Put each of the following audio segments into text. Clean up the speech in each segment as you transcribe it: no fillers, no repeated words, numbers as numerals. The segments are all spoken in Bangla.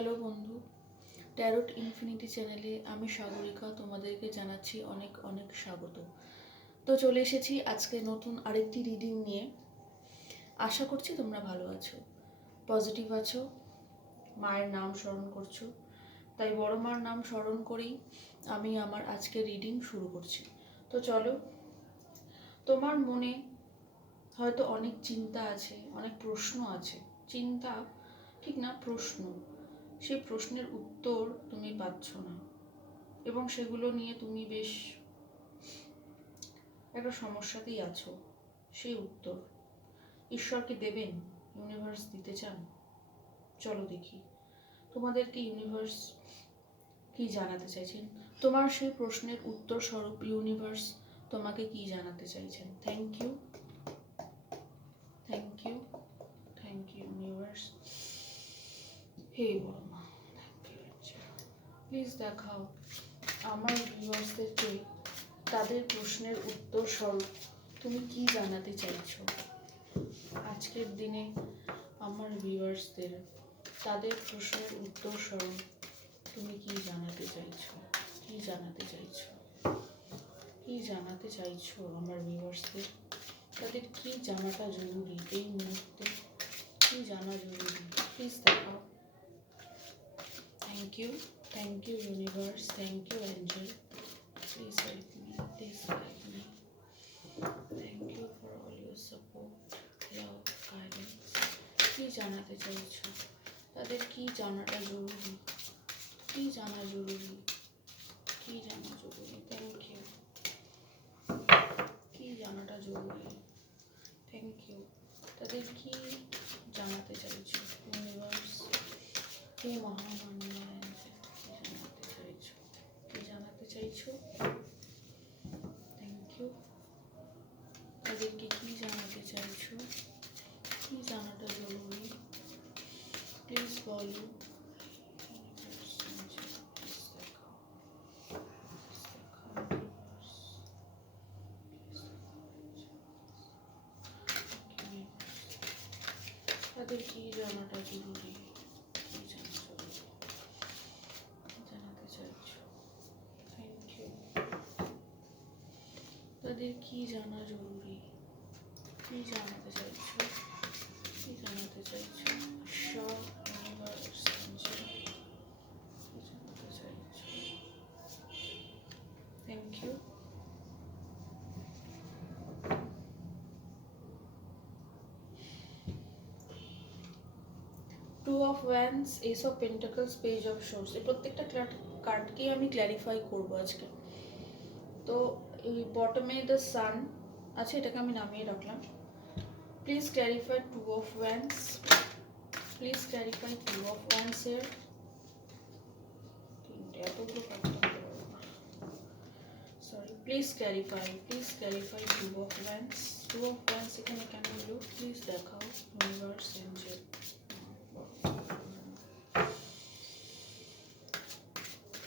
হ্যালো বন্ধু, ট্যারোট ইনফিনিটি চ্যানেলে আমি সাগরিকা তোমাদেরকে জানাচ্ছি অনেক অনেক স্বাগত। তো চলে এসেছি আজকে নতুন আরেকটি রিডিং নিয়ে। আশা করছি তোমরা ভালো আছো, পজিটিভ আছো, মায়ের নাম স্মরণ করছো। তাই বড় মার নাম স্মরণ করেই আমি আমার আজকের রিডিং শুরু করছি। তো চলো, তোমার মনে হয়তো অনেক চিন্তা আছে, অনেক প্রশ্ন আছে। চিন্তা ঠিক না, প্রশ্ন। সেই প্রশ্নের উত্তর তুমি পাচ্ছ না এবং সেগুলো নিয়ে তুমি বেশ একটা সমস্যাতেই আছো। সেই উত্তর ঈশ্বরকে দেবেন, ইউনিভার্স দিতে চান। চলো দেখি তোমাদেরকে ইউনিভার্স কি জানাতে চাইছেন। তোমার সেই প্রশ্নের উত্তর স্বরূপ ইউনিভার্স তোমাকে কি জানাতে চাইছেন। Thank you, thank you, thank you universe. হে বড় মা, প্লিজ দেখাও আমার ভিউয়ার্সদেরকে তাদের প্রশ্নের উত্তর স্বরূপ তুমি কি জানাতে চাইছো আজকের দিনে। আমার ভিউয়ার্সদের তাদের প্রশ্নের উত্তর স্বরূপ তুমি কি জানাতে চাইছো, কি জানাতে চাইছো, কি জানাতে চাইছো আমার ভিউয়ার্সদের। তাদের কি জানাটা জরুরি এই মুহূর্তে, কি জানা জরুরি, প্লিজ দেখাও। Thank you, thank you universe, thank you angel, please help me, please guide me. Thank you for all your support, love, guidance. কি জানাতে চাইছো, তাদের কি জানাটা জরুরি, কি জানা জরুরি, কি জানা জরুরি। থ্যাংক ইউ, কি জানাটা জরুরি। থ্যাংক ইউ, তাদের কি জানাতে চাইছো ইউনিভার্স। হে মহামান্য এঞ্জেল, কি জানাতে চাইছো, কি জানাতে চাইছো। থ্যাংক ইউ, তাদেরকে কি জানাতে চাইছো, কি জানাটা জরুরি, প্লিজ বলো। তাদের কি জানাটা জরুরি, কি জানা জরুরি, জানাতে চাইছো। থ্যাংক ইউ, তাদের কি জানা জরুরি, কি জানাতে চাইছো, কি জানাতে চাইছো। ঈশ্বর, ইউনিভার্স, এঞ্জেল, কি জানাতে চাইছো। Thank you. Two of wands, ace of pentacles, page of swords. এই প্রত্যেকটা কার্ডকেই আমি ক্ল্যারিফাই করবো আজকে। তো এই বটমে দ্য সান আছে, এটাকে আমি নামিয়ে রাখলাম। Please clarify two of wands, please clarify two of wands এর তিনটে, এতগুলো কার্ড করতে পারবো না, sorry. Please clarify two of wands. Two of wands এখানে কেন এলো প্লিজ দেখাও universe, angel.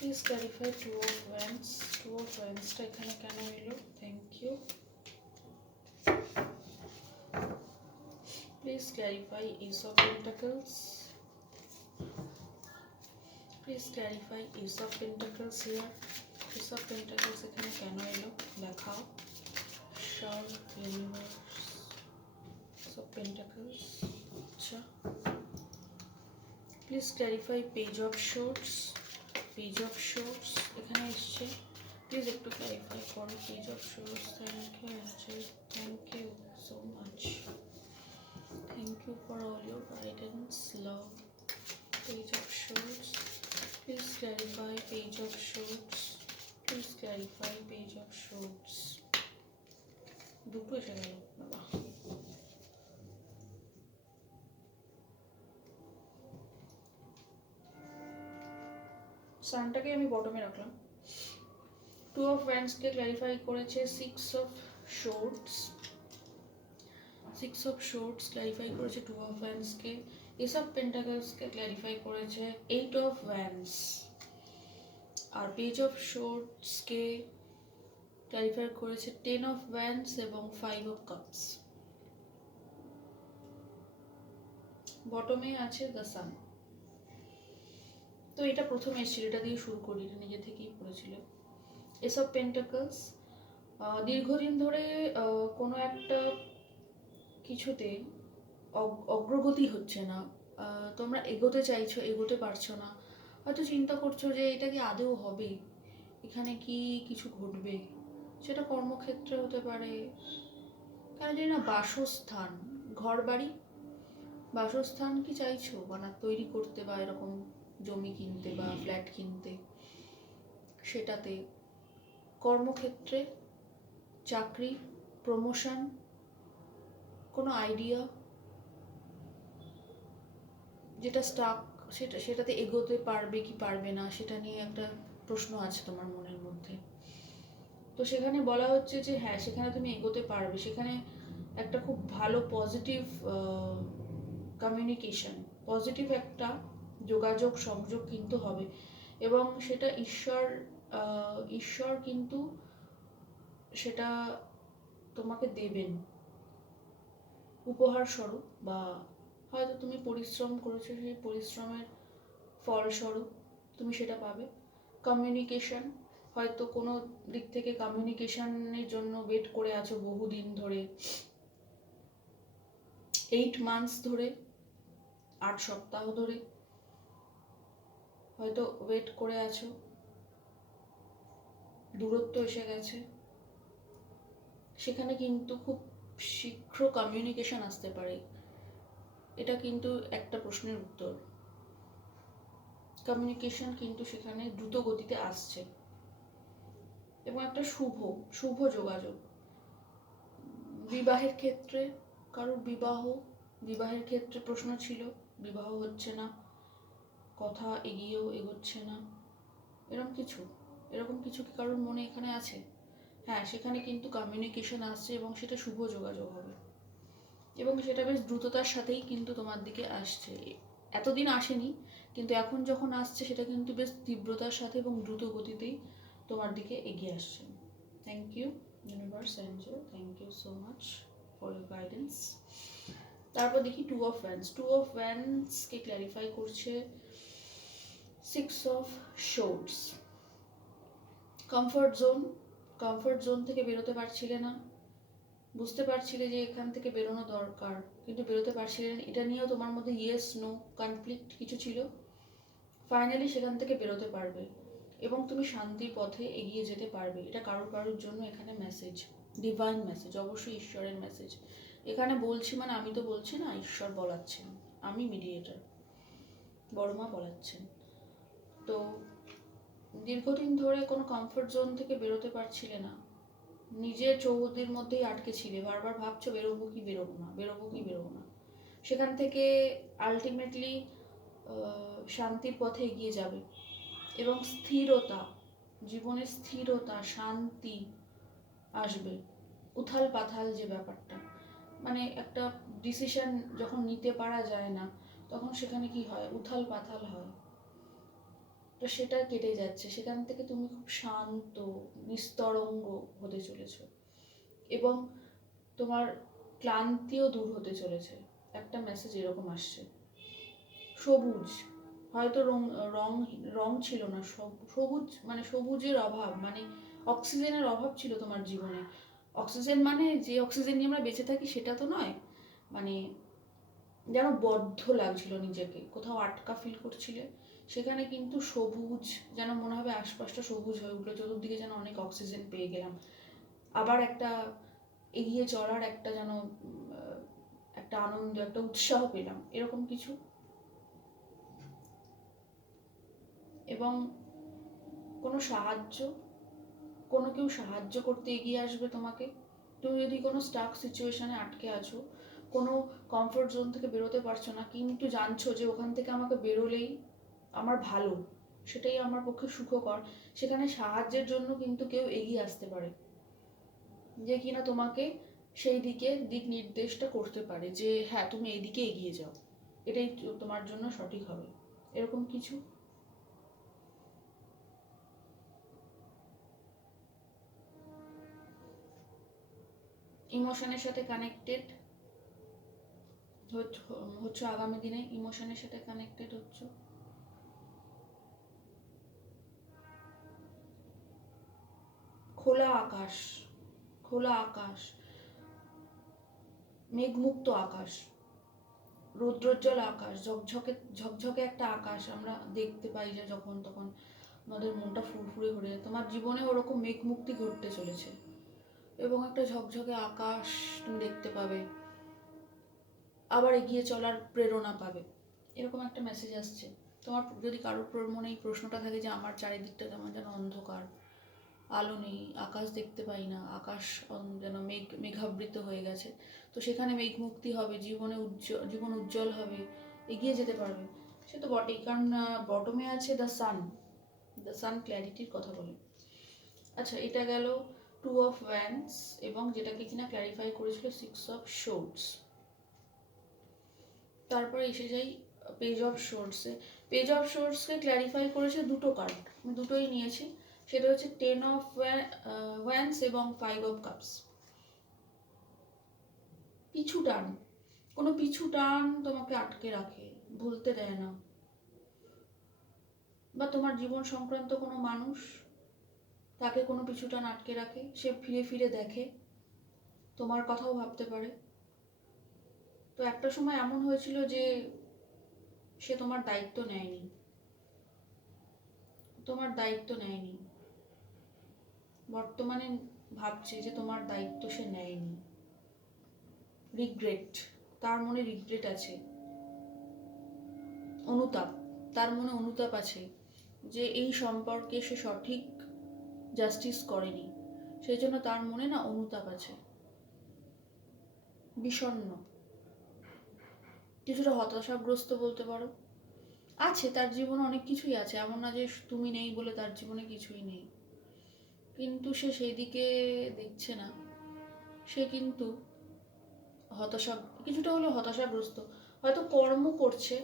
Please clarify two of wands, two of ওয়ান্সটা এখানে কেন এলো। Thank you. Please clarify ace of pentacles, please clarify ace of pentacles here. Ace of pentacles এখানে কেন এলো দেখাও। শর ইউনিভার্স, এস অফ পেন্টাকলস। আচ্ছা, please clarify page of swords, page of swords এখানে এসছে, প্লিজ একটু ক্ল্যারিফাই করো page of swords. Thank you angel, thank you so much, thank you for all your guidance, love. Page of swords, please clarify page of swords, please clarify page of swords. দুটো এসে গেল বাবা। সানটাকে আমি বটমে রাখলাম। টু অফ ওয়ান্সকে ক্ল্যারিফাই করেছে six of swords, six of swords clarify করেছে টু অফ ওয়ান্সকে। এস অফ পেন্টাকলসকে ক্ল্যারিফাই করেছে এইট অফ ওয়ান্স, আর পেজ অফ শোর্টসকে ক্ল্যারিফাই করেছে টেন অফ ওয়ান্স এবং ফাইভ অফ কাপস। বটমে আছে দ্য সান। তো এটা প্রথমে এসেছিল, এটা দিয়ে শুরু করি, এটা নিজে থেকেই পড়েছিল। এস অফ পেন্টাকলস, দীর্ঘদিন ধরে কোনো একটা কিছুতে অগ্রগতি হচ্ছে না, তোমরা এগোতে চাইছো, এগোতে পারছো না, হয়তো চিন্তা করছো যে এটা কি আদৌ হবে, এখানে কি কিছু ঘটবে, সেটা কর্মক্ষেত্রে হতে পারে, কেন জানি না, বাসস্থান, ঘর বাড়ি, বাসস্থান কি চাইছো তৈরি করতে, বা এরকম জমি কিনতে বা ফ্ল্যাট কিনতে, সেটাতে, কর্মক্ষেত্রে, চাকরি, প্রমোশন, কোনো আইডিয়া যেটা স্টাক, সেটাতে এগোতে পারবে কি পারবে না, সেটা নিয়ে একটা প্রশ্ন আছে তোমার মনের মধ্যে। তো সেখানে বলা হচ্ছে যে হ্যাঁ, সেখানে তুমি এগোতে পারবে, সেখানে একটা খুব ভালো পজিটিভ কমিউনিকেশন, পজিটিভ একটা যোগাযোগ সংযোগ কিন্তু হবে, এবং সেটা ঈশ্বর কিন্তু সেটা তোমাকে দেবেন উপহার স্বরূপ, বা হয়তো তুমি পরিশ্রম করেছো, সেই পরিশ্রমের ফলস্বরূপ তুমি সেটা পাবে। কমিউনিকেশন, হয়তো কোনো দিক থেকে কমিউনিকেশনের জন্য ওয়েট করে আছো বহুদিন ধরে, 8 মান্থস ধরে, 8 সপ্তাহ ধরে হয়তো ওয়েট করে আছো, দূরত্ব এসে গেছে, সেখানে কিন্তু খুব শীঘ্র কমিউনিকেশন আসতে পারে। এটা কিন্তু একটা প্রশ্নের উত্তর, কমিউনিকেশন কিন্তু সেখানে দ্রুত গতিতে আসছে, এবং একটা শুভ শুভ যোগাযোগ। বিবাহের ক্ষেত্রে, কারোর বিবাহের ক্ষেত্রে প্রশ্ন ছিল, বিবাহ হচ্ছে না, কথা এগোচ্ছে না, এরকম কিছু কি কারোর মনে এখানে আছে? হ্যাঁ, সেখানে কিন্তু কমিউনিকেশন আসছে, এবং সেটা শুভ যোগাযোগ হবে, এবং সেটা বেশ দ্রুততার সাথেই কিন্তু তোমার দিকে আসছে। এতদিন আসেনি, কিন্তু এখন যখন আসছে সেটা কিন্তু বেশ তীব্রতার সাথে এবং দ্রুত গতিতেই তোমার দিকে এগিয়ে আসছে। Thank you universe, angel, thank you so much for your guidance. তারপর দেখি two of wands. Two of ওয়ান্সকে ক্ল্যারিফাই করছে 6 অফ শোর্টস। কমফর্ট জোন থেকে বেরোতে পারছিলে না, বুঝতে পারছিলে যে এখান থেকে বেরোনো দরকার, কিন্তু বেরোতে পারছিলেন, এটা নিয়েও তোমার মধ্যে ইয়েস নো কনফ্লিক্ট কিছু ছিল। ফাইনালি সেখান থেকে বেরোতে পারবে, এবং তুমি শান্তির পথে এগিয়ে যেতে পারবে। এটা কারোর জন্য এখানে মেসেজ, ডিভাইন মেসেজ, অবশ্যই ঈশ্বরের মেসেজ। এখানে বলছি মানে আমি তো বলছি না, ঈশ্বর বলাচ্ছেন, আমি মিডিয়েটর, বড়মা বলাচ্ছেন। তো দীর্ঘদিন ধরে কোনো কমফর্ট জোন থেকে বেরোতে পারছিলে না, নিজের চৌহদ্দির মধ্যেই আটকে ছিলে, বারবার ভাবছো বেরোবো কি বেরোবো না, বেরোবো কি বেরোবো না। সেখান থেকে আলটিমেটলি শান্তির পথে এগিয়ে যাবে, এবং স্থিরতা, জীবনের স্থিরতা, শান্তি আসবে। উথাল পাথাল যে ব্যাপারটা, মানে একটা ডিসিশন যখন নিতে পারা যায় না, তখন সেখানে কি হয়, উথাল পাথাল হয়। তো সেটা কেটে যাচ্ছে, সেখান থেকে তুমি খুব শান্ত, নিস্তরঙ্গ হতে চলেছো, এবং তোমার ক্লান্তিও দূর হতে চলেছে। একটা মেসেজ এরকম আসছে। সবুজ, হয়তো রং রং ছিল না, সবুজ, মানে সবুজের অভাব, মানে অক্সিজেনের অভাব ছিল তোমার জীবনে। অক্সিজেন মানে যে অক্সিজেন নিয়ে আমরা বেঁচে থাকি সেটা তো নয়, মানে যেন বদ্ধ লাগছিল নিজেকে, কোথাও আটকা ফিল করছিলে, সেখানে কিন্তু সবুজ, যেন মনে হবে আশপাশটা সবুজ হয়ে উঠলো, চতুর্দিকে যেন অনেক অক্সিজেন পেয়ে গেলাম, আবার একটা এগিয়ে চলার একটা যেন একটা আনন্দ, একটা উৎসাহ পেলাম, এরকম কিছু। এবং কোনো কেউ সাহায্য করতে এগিয়ে আসবে তোমাকে। তুমি যদি কোনো স্টাক সিচুয়েশনে আটকে আছো, কোনো কমফোর্ট জোন থেকে বেরোতে পারছো না, কিন্তু জানছো যে ওখান থেকে আমাকে বেরোলেই আমার ভালো, সেটাই আমার পক্ষে সুখকর, সেখানে সাহায্যের জন্য কিন্তু কেউ এগিয়ে আসতে পারে, যে কিনা তোমাকে সেই দিক নির্দেশটা করতে পারে, যে হ্যাঁ তুমি এইদিকে এগিয়ে যাও, এটাই তোমার জন্য সঠিক হবে, এরকম কিছু। ইমোশনের সাথে কানেক্টেড হচ্ছে আগামী দিনে, ইমোশনের সাথে কানেক্টেড হচ্ছে। খোলা আকাশ, খোলা আকাশ, মেঘমুক্ত আকাশ, রৌদ্রোজ্জ্বল আকাশ, ঝকঝকে ঝকঝকে একটা আকাশ আমরা দেখতে পাই যে যখন তখন আমাদের মনটা ফুরফুরে ভরে যায়। তোমার জীবনে ওরকম মেঘমুক্তি ঘটতে চলেছে এবং একটা ঝকঝকে আকাশ তুমি দেখতে পাবে, আবার এগিয়ে চলার প্রেরণা পাবে, এরকম একটা মেসেজ আসছে। তোমার যদি কারোর মনে এই প্রশ্নটা থাকে যে আমার চারিদিকটা যেমন যেন অন্ধকার, আলো নেই, আকাশ দেখতে পাই না, আকাশ যেন মেঘাবৃত হয়ে গেছে, তো সেখানে মেঘমুক্তি হবে, জীবন উজ্জ্বল হবে, এগিয়ে যেতে পারবে, সে তো বটেই। কারণ বটমে আছে দ্য সান ক্ল্যারিটির কথা বলে। আচ্ছা, এটা গেল 2 of Wands এবং যেটাকে কিনা ক্ল্যারিফাই করেছিল 6 of Swords। তারপরে এসে যাই পেজ অফ শোর্টসে। পেজ অফ শোর্টসকে ক্ল্যারিফাই করেছে দুটো কার্ড, আমি দুটোই নিয়েছি। সেটা হচ্ছে 10 of Wands এবং 5 of Cups। পিছু টান, কোনো পিছু টান তোমাকে আটকে রাখে, ভুলতে দেয় না, বা তোমার জীবন সংক্রান্ত কোনো মানুষ, তাকে কোনো পিছু টান আটকে রাখে, সে ফিরে ফিরে দেখে, তোমার কথাও ভাবতে পারে। তো একটা সময় এমন হয়েছিল যে সে তোমার দায়িত্ব নেয়নি, তোমার দায়িত্ব নেয়নি, বর্তমানে ভাবছে যে তোমার দায়িত্ব সে নেয়নি। রিগ্রেট, তার মনে রিগ্রেট আছে, অনুতাপ, তার মনে অনুতাপ আছে যে এই সম্পর্কে সে সঠিক জাস্টিস করেনি, সেই জন্য তার মনে না অনুতাপ আছে, বিষণ্ণ, কিছুটা হতাশাগ্রস্ত বলতে পারো। আছে, তার জীবনে অনেক কিছুই আছে, এমন না যে তুমি নেই বলে তার জীবনে কিছুই নেই, কিন্তু সে সেই দিকে দেখছে না। সে কিন্তু কিছুটা হলেও হতাশাগ্রস্ত, হয়তো কর্ম করছে,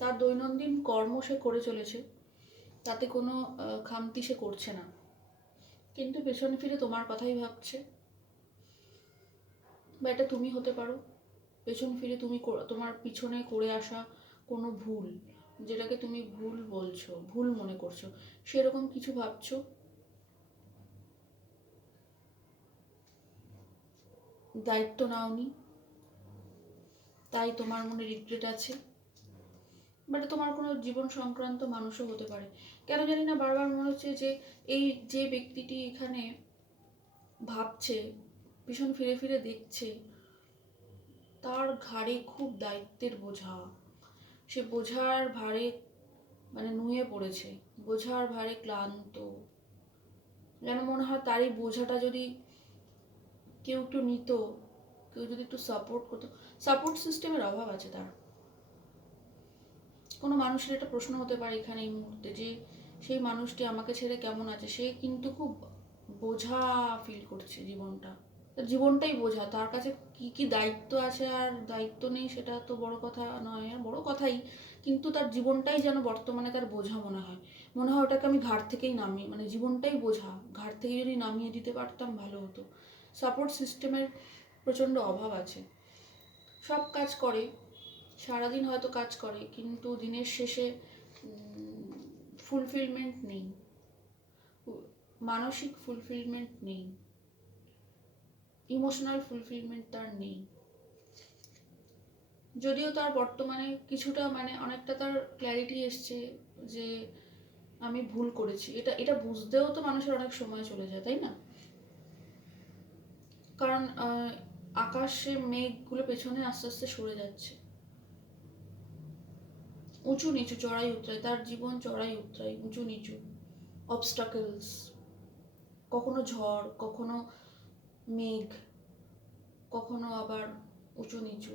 তার দৈনন্দিন কর্ম সে করে চলেছে, তাতে কোনো খামতি সে করছে না, কিন্তু পেছনে ফিরে তোমার কথাই ভাবছে। বা এটা তুমি হতে পারো, পেছন ফিরে তুমি তোমার পিছনে করে আসা কোনো ভুল, যেটাকে তুমি ভুল বলছো, ভুল মনে করছো, সেরকম কিছু ভাবছো, দায়িত্ব নাওনি, তাই তোমার মনে রিগ্রেট আছে। বাট তোমার কোনো জীবন সংক্রান্ত মানুষও হতে পারে। কেন জানি না বারবার মনে হচ্ছে যে এই যে ব্যক্তিটি এখানে ভাবছে, ভীষণ ফিরে ফিরে দেখছে, তার ঘাড়ে খুব দায়িত্বের বোঝা, সে বোঝার ভারে মানে নুয়ে পড়েছে, বোঝার ভারে ক্লান্ত, যেন মনে হয় তারই বোঝাটা যদি কেউ একটু নিত, কেউ যদি একটু সাপোর্ট করতো। সাপোর্ট সিস্টেমের অভাব আছে তার। কোনো মানুষের একটা প্রশ্ন হতে পারে এখানে এই মুহূর্তে যে সেই মানুষটি আমাকে ছেড়ে কেমন আছে, সে কিন্তু খুব বোঝা ফিল করছে জীবনটা, তার জীবনটাই বোঝা, তার কাছে কি কি দায়িত্ব আছে আর দায়িত্ব নেই সেটা তো বড় কথা নয়, আর বড় কথাই, কিন্তু তার জীবনটাই যেন বর্তমানে তার বোঝা মনে হয়, মনে হয় ওটাকে আমি ঘাট থেকেই নামিয়ে, মানে জীবনটাই বোঝা, ঘাট থেকে যদি নামিয়ে দিতে পারতাম ভালো হতো। সাপোর্ট সিস্টেমের প্রচণ্ড অভাব আছে। সব কাজ করে, সারাদিন হয়তো কাজ করে, কিন্তু দিনের শেষে ফুলফিলমেন্ট নেই, মানসিক ফুলফিলমেন্ট নেই, ইমোশনাল ফুলফিলমেন্ট তার নেই। যদিও তার বর্তমানে কিছুটা মানে অনেকটা তার ক্ল্যারিটি এসছে যে আমি ভুল করেছি, এটা এটা বুঝতেও তো মানুষের অনেক সময় চলে যায়, তাই না? কারণ আকাশে মেঘগুলো পেছনে আস্তে আস্তে সরে যাচ্ছে, উঁচু নিচু চড়াই উতরাই, তার জীবন চড়াই উতরাই, উঁচু নিচু, অবস্টাকলস, কখনো ঝড়, কখনো মেঘ, কখনো আবার উঁচু নিচু,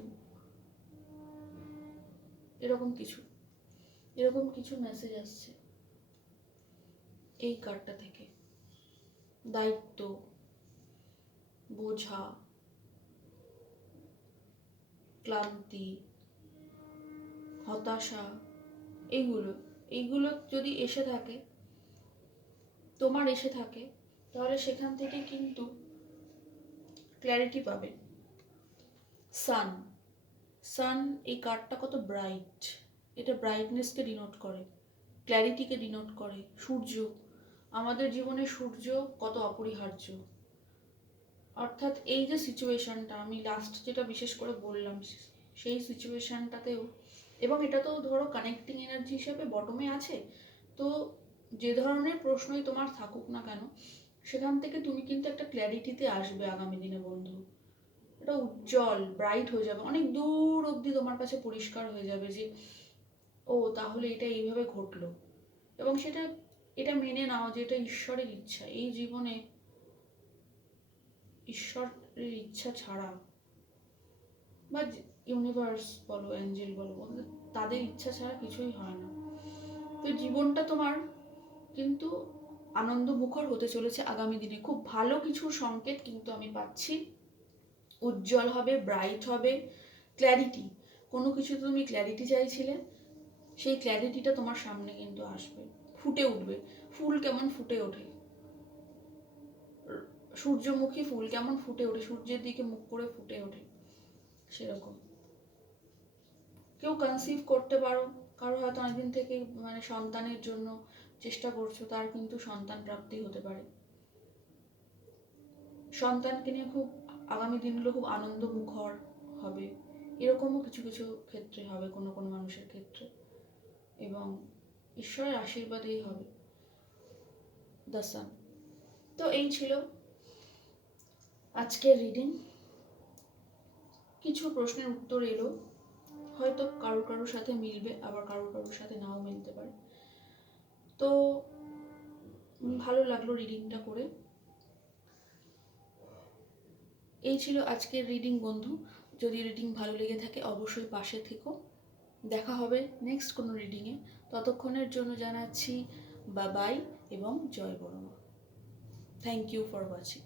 এরকম কিছু এরকম কিছু মেসেজ আসছে এই কার্ডটা থেকে। দায়িত্ব, বোঝা, ক্লান্তি, হতাশা, এইগুলো এইগুলো যদি এসে থাকে, তোমার এসে থাকে, তাহলে সেখান থেকে কিন্তু ক্ল্যারিটি পাবে। সান, সান এই কার্ডটা কত ব্রাইট, এটা ব্রাইটনেসকে ডিনোট করে, ক্ল্যারিটিকে ডিনোট করে, সূর্য, আমাদের জীবনে সূর্য কত অপরিহার্য। অর্থাৎ এই যে সিচুয়েশনটা আমি লাস্ট যেটা বিশেষ করে বললাম, সেই সিচুয়েশনটাতেও, এবং এটা তো ধরো কানেক্টিং এনার্জি হিসেবে বটমে আছে, তো যে ধরনের প্রশ্নই তোমার থাকুক না কেন, সেখান থেকে তুমি কিন্তু একটা ক্ল্যারিটিতে আসবে আগামী দিনে বন্ধু। এটা উজ্জ্বল ব্রাইট হয়ে যাবে, অনেক দূর অবধি তোমার কাছে পরিষ্কার হয়ে যাবে যে ও তাহলে এটা এইভাবে ঘটলো। এবং এটা মেনে নাও যে এটা ঈশ্বরের ইচ্ছা। এই জীবনে ঈশ্বরের ইচ্ছা ছাড়া, বা ইউনিভার্স বলো, অ্যাঞ্জেল বলো, তাদের ইচ্ছা ছাড়া কিছুই হয় না। তো জীবনটা তোমার কিন্তু আনন্দ মুখর হতে চলেছে আগামী দিনে। খুব ভালো কিছুর সংকেত কিন্তু আমি পাচ্ছি। উজ্জ্বল হবে, ব্রাইট হবে, ক্ল্যারিটি, কোনো কিছু তুমি ক্ল্যারিটি চাইছিলে, সেই ক্ল্যারিটিটা তোমার সামনে কিন্তু আসবে, ফুটে উঠবে। ফুল কেমন ফুটে ওঠে, সূর্যমুখী ফুল কেমন ফুটে ওঠে, সূর্যের দিকে মুখ করে ফুটে ওঠে, সেরকম। কেউ কনসিভ করতে পারো, কারো হয়তো অনেকদিন থেকে মানে সন্তানের জন্য চেষ্টা করছো, তার কিন্তু সন্তান প্রাপ্তি হতে পারে। সন্তানকে নিয়ে খুব আগামী দিনগুলো খুব আনন্দ মুখর হবে, এরকমও কিছু কিছু ক্ষেত্রে হবে, কোনো কোনো মানুষের ক্ষেত্রে, এবং ঈশ্বরের আশীর্বাদেই হবে। The sun. তো এই ছিল আজকের রিডিং। কিছু প্রশ্নের উত্তর এলো, হয়তো কারোর কারোর সাথে মিলবে, আবার কারোর কারোর সাথে নাও মিলতে পারে। তো ভালো লাগলো রিডিংটা করে। এই ছিল আজকের রিডিং বন্ধু। যদি রিডিং ভালো লেগে থাকে অবশ্যই পাশে থেকো। দেখা হবে নেক্সট কোনো রিডিংয়ে। ততক্ষণের জন্য জানাচ্ছি বাই এবং জয় বড়মা। Thank you for watching.